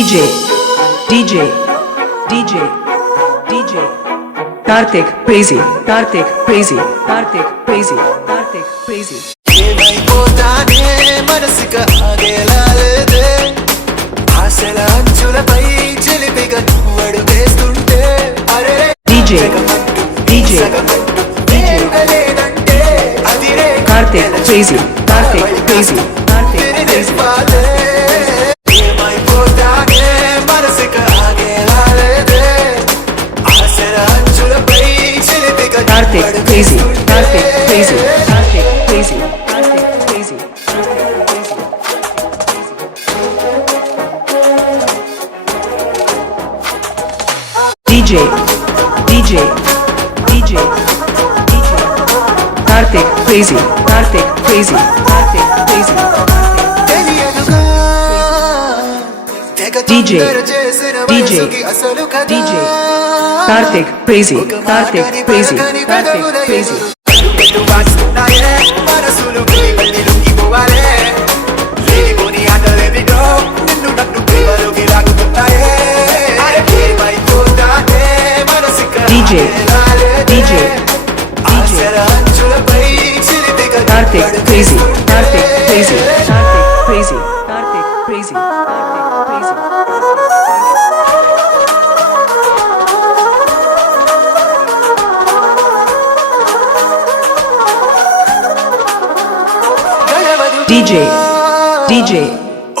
DJ, DJ, DJ, DJ. Karthik, crazy, Karthik, crazy, Karthik, crazy, Karthik, crazy. ఏమైపోతానే మనసుకు ఆగేలాలేదే ఆశల అంచులపై చిలిపిగా నువ్వడు వేస్తుంటే అరే DJ, DJ, DJ. Karthik, crazy, Karthik, crazy, Karthik, crazy. ఏమైపోతానే మనసుకు ఆగేలాలేదే ఆశల అంచులపై చిలిపిగా Karthik, crazy, Karthik, crazy, Karthik, crazy, Karthik, crazy, DJ, DJ, DJ, DJ. Karthik, crazy, Karthik, crazy, Karthik, crazy, తెలియదుగా తెగ DJ, తొందర చేసిన DJ, వయసుకి అసలు కదా DJ. Karthik, crazy, Karthik, crazy, Karthik, crazy. అడుగెట్టు వాస్తున్నాయే మనసులు మళ్ళీ లొంగిపోవాలే లేనిపోని ఆటలేమిటో నిన్ను నన్ను ప్రేమలోకి లాగుతున్నాయే ఏమైపోతానే మనసుకు DJ, DJ, ఆశల అంచులపై చిలిపిగా Karthik, crazy, Karthik, crazy, Karthik, crazy, Karthik, crazy, Karthik, crazy. DJ, DJ,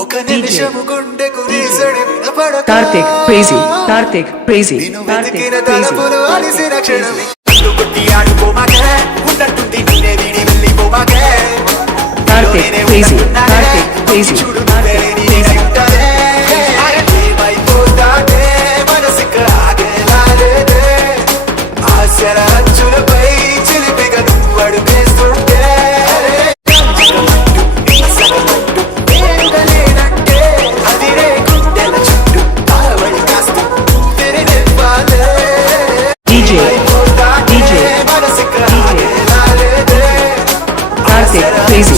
ఒక నిమిషము గుండెకు రీసడి వినపడక Karthik, crazy, Karthik, crazy, నిన్ను Karthik, వెతికిన crazy. తలుపులు అలిసిన క్షణమే కళ్ళు కొట్టి ఆడుకోమాకే ఉన్నట్టుండి నిన్నే వీడి వెళ్ళిపోమాకే Karthik, crazy, Karthik, crazy, చూడు Karthik, crazy. ఏమైపోతానే మనసుకు ఆగేలాలేదే ఆశల అంచులపై చిలిపిగా నువ్వు అడుగేస్తుంటే DJ, DJ, DJ. Karthik, crazy,